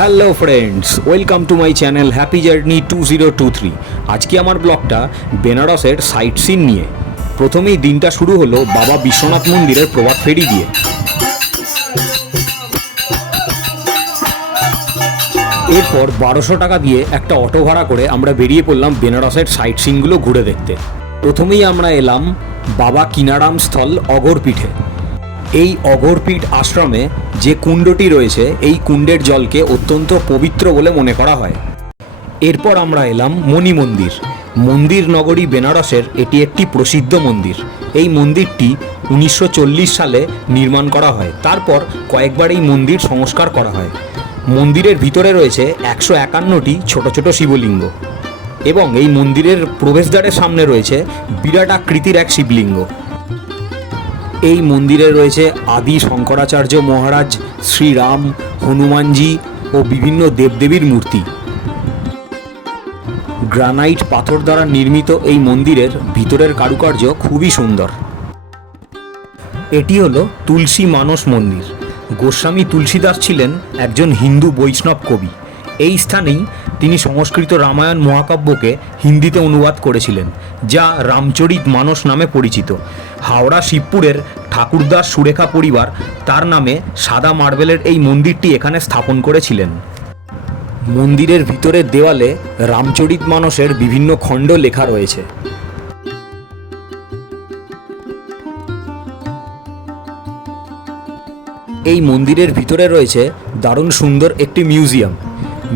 Hello friends, welcome to my channel happy journey 2023। আজকে আমার ব্লগটা বেনারসের সাইট সিন নিয়ে। প্রথমেই দিনটা শুরু হলো বাবা বিশ্বনাথ মন্দিরের প্রভাত ফেরি দিয়ে। এরপর 1200 টাকা দিয়ে একটা অটো ভাড়া করে আমরা বেরিয়ে পড়লাম বেনারসের সাইট সিনগুলো ঘুরে দেখতে। প্রথমেই আমরা এলাম বাবা কিনারাম স্থল অগরপীঠে। এই অগরপীঠ আশ্রমে যে কুণ্ডটি রয়েছে, এই কুণ্ডের জলকে অত্যন্ত পবিত্র বলে মনে করা হয়। এরপর আমরা এলাম মণি মন্দির। মন্দির নগরী বেনারসের এটি একটি প্রসিদ্ধ মন্দির। এই মন্দিরটি 1940 সালে নির্মাণ করা হয়। তারপর কয়েকবার এই মন্দির সংস্কার করা হয়। মন্দিরের ভিতরে রয়েছে 151টি ছোট ছোট শিবলিঙ্গ এবং এই মন্দিরের প্রবেশদ্বারের সামনে রয়েছে বিরাট আকৃতির এক শিবলিঙ্গ। এই মন্দিরে রয়েছে আদি শঙ্করাচার্য মহারাজ, শ্রীরাম, হনুমানজি ও বিভিন্ন দেবদেবীর মূর্তি। গ্রানাইট পাথর দ্বারা নির্মিত এই মন্দিরের ভিতরের কারুকার্য খুবই সুন্দর। এটি হলো তুলসী মানস মন্দির। গোস্বামী তুলসীদাস ছিলেন একজন হিন্দু বৈষ্ণব কবি। এই স্থানেই তিনি সংস্কৃত রামায়ণ মহাকাব্যকে হিন্দিতে অনুবাদ করেছিলেন, যা রামচরিত মানস নামে পরিচিত। হাওড়া শিবপুরের ঠাকুরদাস সুরেখা পরিবার তার নামে সাদা মার্বেলের এই মন্দিরটি এখানে স্থাপন করেছিলেন। মন্দিরের ভিতরের দেওয়ালে রামচরিত মানসের বিভিন্ন খণ্ড লেখা রয়েছে। এই মন্দিরের ভিতরে রয়েছে দারুণ সুন্দর একটি মিউজিয়াম।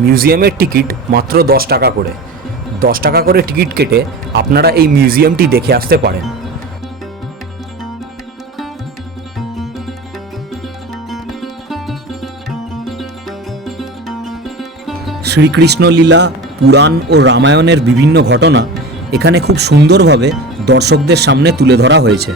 মিউজিয়ামের টিকিট মাত্র 10 টাকা করে। 10 টাকা করে টিকিট কেটে আপনারা এই মিউজিয়ামটি দেখে আসতে পারেন। শ্রীকৃষ্ণ লীলা, পুরাণ ও রামায়ণের বিভিন্ন ঘটনা এখানে খুব সুন্দরভাবে দর্শকদের সামনে তুলে ধরা হয়েছে।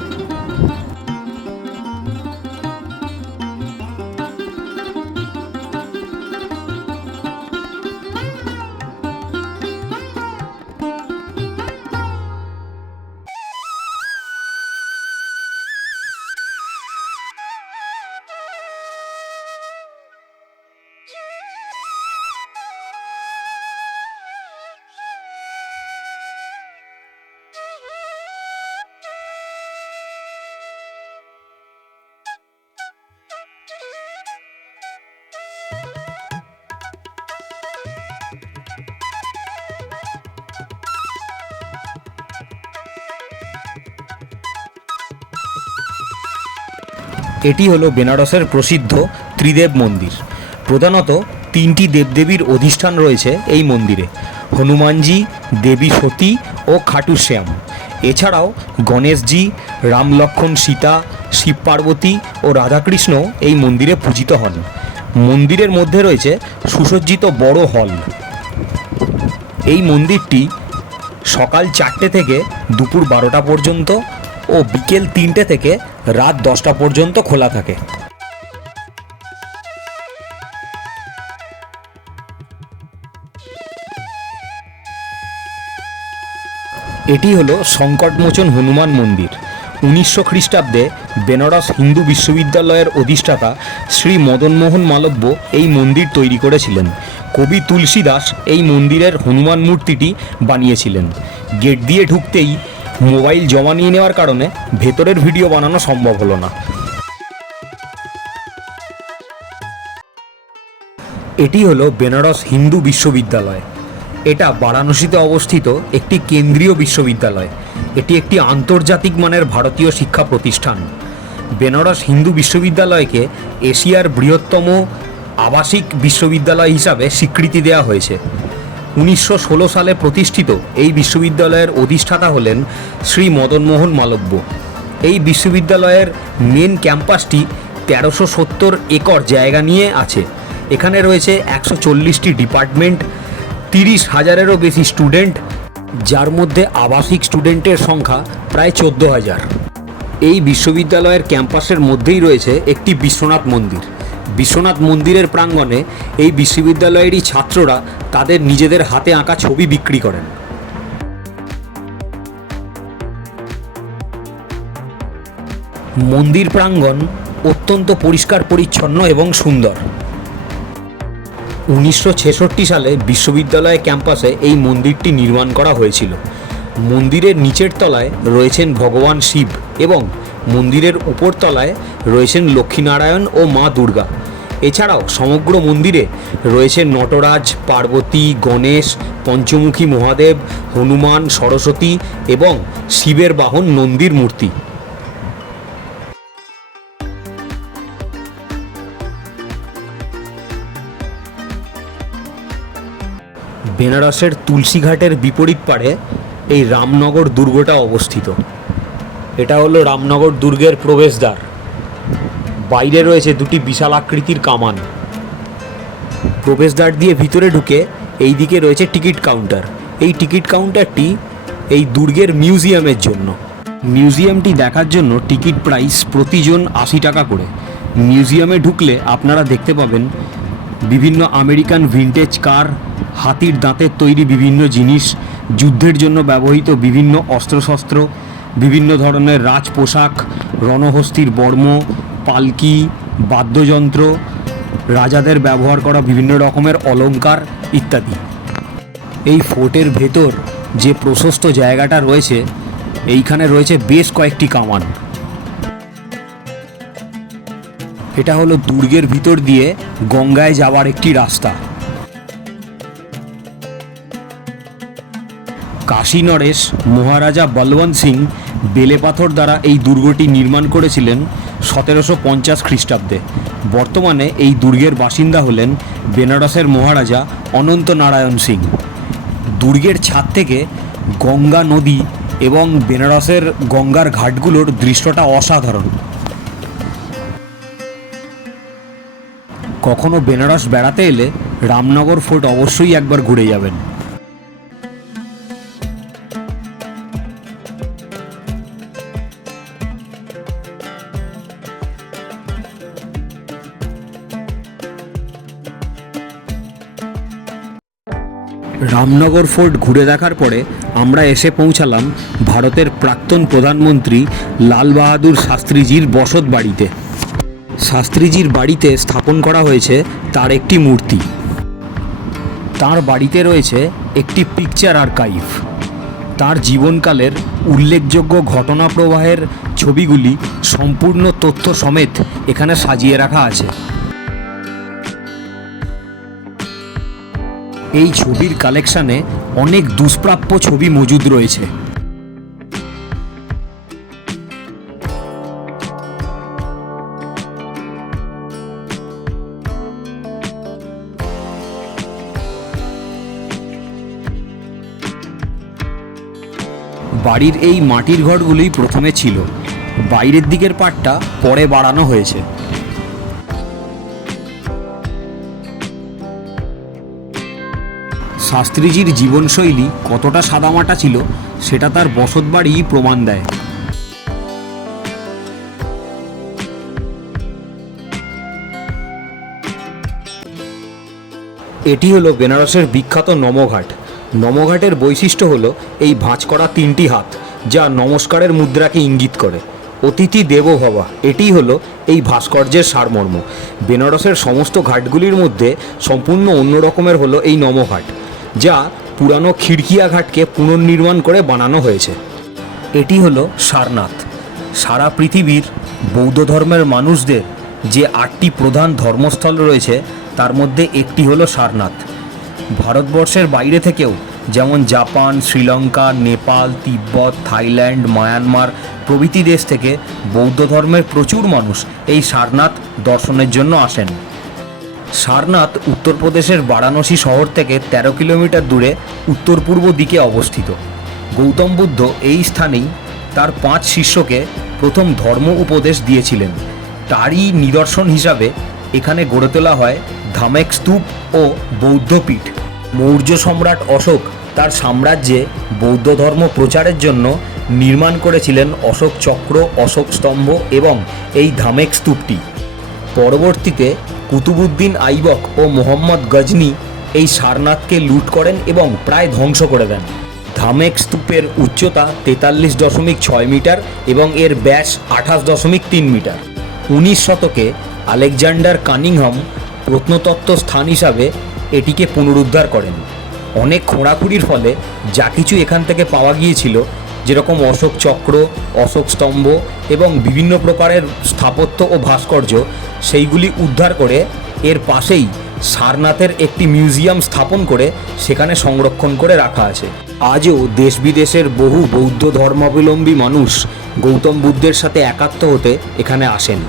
এটি হলো বেনারসের প্রসিদ্ধ ত্রিদেব মন্দির। প্রধানত 3টি দেবদেবীর অধিষ্ঠান রয়েছে এই মন্দিরে: হনুমানজি, দেবী সতী ও খাটু শ্যাম। এছাড়াও গণেশজি, রাম লক্ষ্মণ সীতা, শিব পার্বতী ও রাধাকৃষ্ণ এই মন্দিরে পূজিত হন। মন্দিরের মধ্যে রয়েছে সুসজ্জিত বড় হল। এই মন্দিরটি সকাল 4টে থেকে দুপুর 12টা পর্যন্ত ও বিকেল 3টে থেকে রাত 10টা পর্যন্ত খোলা থাকে। এটি হলো সংকটমোচন হনুমান মন্দির। 1900 খ্রিস্টাব্দে বেনারস হিন্দু বিশ্ববিদ্যালয়ের অধিষ্ঠাতা শ্রী মদনমোহন মালব্য এই মন্দির তৈরি করেছিলেন। কবি তুলসীদাস এই মন্দিরের হনুমান মূর্তিটি বানিয়েছিলেন। গেট দিয়ে ঢুকতেই মোবাইল জমা নিয়ে নেওয়ার কারণে ভেতরের ভিডিও বানানো সম্ভব হলো না। এটি হলো বেনারস হিন্দু বিশ্ববিদ্যালয়। এটা বারাণসীতে অবস্থিত একটি কেন্দ্রীয় বিশ্ববিদ্যালয়। এটি একটি আন্তর্জাতিক মানের ভারতীয় শিক্ষা প্রতিষ্ঠান। বেনারস হিন্দু বিশ্ববিদ্যালয়কে এশিয়ার বৃহত্তম আবাসিক বিশ্ববিদ্যালয় হিসাবে স্বীকৃতি দেওয়া হয়েছে। 1916 সালে প্রতিষ্ঠিত এই বিশ্ববিদ্যালয়ের অধিষ্ঠাতা হলেন শ্রী মদনমোহন মালব্য। এই বিশ্ববিদ্যালয়ের মেন ক্যাম্পাসটি 1370 একর জায়গা নিয়ে আছে। এখানে রয়েছে 140টি ডিপার্টমেন্ট, 30,000-এরও বেশি স্টুডেন্ট, যার মধ্যে আবাসিক স্টুডেন্টের সংখ্যা প্রায় 14,000। এই বিশ্ববিদ্যালয়ের ক্যাম্পাসের মধ্যেই রয়েছে একটি বিশ্বনাথ মন্দির। বিশ্বনাথ মন্দিরের প্রাঙ্গণে এই বিশ্ববিদ্যালয়েরই ছাত্ররা তাদের নিজেদের হাতে আঁকা ছবি বিক্রি করেন। মন্দির প্রাঙ্গণ অত্যন্ত পরিষ্কার পরিচ্ছন্ন এবং সুন্দর। 1966 সালে বিশ্ববিদ্যালয় ক্যাম্পাসে এই মন্দিরটি নির্মাণ করা হয়েছিল। মন্দিরের নিচের তলায় রয়েছেন ভগবান শিব এবং মন্দিরের উপর তলায় রয়েছেন লক্ষ্মীনারায়ণ ও মা দুর্গা। এছাড়াও সমগ্র মন্দিরে রয়েছে নটরাজ, পার্বতী, গণেশ, পঞ্চমুখী মহাদেব, হনুমান, সরস্বতী এবং শিবের বাহন নন্দীর মূর্তি। বেনারসের তুলসীঘাটের বিপরীত পাড়ে এই রামনগর দুর্গটা অবস্থিত। এটা হলো রামনগর দুর্গের প্রবেশদ্বার। বাইরে রয়েছে দুটি বিশাল আকৃতির কামান। প্রবেশদ্বার দিয়ে ভিতরে ঢুকে এই দিকে রয়েছে টিকিট কাউন্টার। এই টিকিট কাউন্টারটি এই দুর্গের মিউজিয়ামের জন্য। মিউজিয়ামটি দেখার জন্য টিকিট প্রাইস প্রতিজন 80 টাকা করে। মিউজিয়ামে ঢুকলে আপনারা দেখতে পাবেন বিভিন্ন আমেরিকান ভিনটেজ কার, হাতির দাঁতের তৈরি বিভিন্ন জিনিস, যুদ্ধের জন্য ব্যবহৃত বিভিন্ন অস্ত্রশস্ত্র, বিভিন্ন ধরনের রাজ পোশাক, রণহস্তির বর্ম, পালকি, বাদ্যযন্ত্র, রাজাদের ব্যবহার করা বিভিন্ন রকমের অলংকার ইত্যাদি। এই ফোর্টের ভেতর যে প্রশস্ত জায়গাটা রয়েছে, এইখানে রয়েছে বেশ কয়েকটি কামান। এটা হলো দুর্গের ভিতর দিয়ে গঙ্গায় যাওয়ার একটি রাস্তা। কাশী নরেশ মহারাজা বলবন্ত সিং বেলেপাথর দ্বারা এই দুর্গটি নির্মাণ করেছিলেন 1750 খ্রিস্টাব্দে। বর্তমানে এই দুর্গের বাসিন্দা হলেন বেনারসের মহারাজা অনন্ত নারায়ণ সিং। দুর্গের ছাদ থেকে গঙ্গা নদী এবং বেনারসের গঙ্গার ঘাটগুলোর দৃশ্যটা অসাধারণ। কখনো বেনারস বেড়াতে এলে রামনগর ফোর্ট অবশ্যই একবার ঘুরে যাবেন। রামনগর ফোর্ট ঘুরে দেখার পরে আমরা এসে পৌঁছালাম ভারতের প্রাক্তন প্রধানমন্ত্রী লাল বাহাদুর শাস্ত্রীজির বসত বাড়িতে। শাস্ত্রীজির বাড়িতে স্থাপন করা হয়েছে তার একটি মূর্তি। তার বাড়িতে রয়েছে একটি পিকচার আর্কাইভ। তার জীবনকালের উল্লেখযোগ্য ঘটনা প্রবাহের ছবিগুলি সম্পূর্ণ তথ্য সমেত এখানে সাজিয়ে রাখা আছে। এই ছবির কালেকশানে অনেক দুষ্প্রাপ্য ছবি মজুদ রয়েছে। বাড়ির এই মাটির ঘরগুলোই প্রথমে ছিল, বাইরের দিকের পাটটা পরে বাড়ানো হয়েছে। শাস্ত্রীজির জীবনশৈলী কতটা সাদামাটা ছিল সেটা তার বসত বাড়িই প্রমাণ দেয়। এটি হলো বেনারসের বিখ্যাত নমঘাট। নমঘাটের বৈশিষ্ট্য হলো এই ভাঁজ করা 3টি হাত, যা নমস্কারের মুদ্রাকে ইঙ্গিত করে। অতিথি দেবো ভবা, এটিই হলো এই ভাস্কর্যের সারমর্ম। বেনারসের সমস্ত ঘাটগুলির মধ্যে সম্পূর্ণ অন্য রকমের হলো এই নমঘাট, যা পুরানো খিড়কিয়া ঘাটকে পুনর্নির্মাণ করে বানানো হয়েছে। এটি হলো সারনাথ। সারা পৃথিবীর বৌদ্ধ ধর্মের মানুষদের যে 8টি প্রধান ধর্মস্থল রয়েছে তার মধ্যে একটি হলো সারনাথ। ভারতবর্ষের বাইরে থেকেও যেমন জাপান, শ্রীলঙ্কা, নেপাল, তিব্বত, থাইল্যান্ড, মায়ানমার প্রভৃতি দেশ থেকে বৌদ্ধ ধর্মের প্রচুর মানুষ এই সারনাথ দর্শনের জন্য আসেন। সারনাথ উত্তরপ্রদেশের বারাণসী শহর থেকে 13 কিলোমিটার দূরে উত্তর পূর্ব দিকে অবস্থিত। গৌতম বুদ্ধ এই স্থানেই তার 5 শিষ্যকে প্রথম ধর্ম উপদেশ দিয়েছিলেন। তারই নিদর্শন হিসাবে এখানে গড়ে তোলা হয় ধামেক স্তূপ ও বৌদ্ধপীঠ। মৌর্য সম্রাট অশোক তার সাম্রাজ্যে বৌদ্ধ ধর্ম প্রচারের জন্য নির্মাণ করেছিলেন অশোক চক্র, অশোক স্তম্ভ এবং এই ধামেক স্তূপটি। পরবর্তীতে কুতুবুদ্দিন আইবক ও মোহাম্মদ গজনি এই সারনাথকে লুট করেন এবং প্রায় ধ্বংস করে দেন। ধামেক স্তূপের উচ্চতা 43.6 মিটার এবং এর ব্যাস 28.3 মিটার। 19 শতকে আলেকজান্ডার কানিংহাম প্রত্নতত্ত্ব স্থান হিসাবে এটিকে পুনরুদ্ধার করেন। অনেক খোঁড়াখুড়ির ফলে যা কিছু এখান থেকে পাওয়া গিয়েছিল, যেরকম অশোক চক্র, অশোক স্তম্ভ এবং বিভিন্ন প্রকারের স্থাপত্য ও ভাস্কর্য, সেইগুলি উদ্ধার করে এর পাশেই সারনাথের একটি মিউজিয়াম স্থাপন করে সেখানে সংরক্ষণ করে রাখা আছে। আজও দেশ বিদেশের বহু বৌদ্ধ ধর্মাবলম্বী মানুষ গৌতম বুদ্ধের সাথে একাত্ম হতে এখানে আসেন।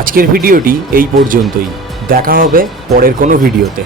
আজকের ভিডিওটি এই পর্যন্তই। দেখা হবে পরের কোনো ভিডিওতে।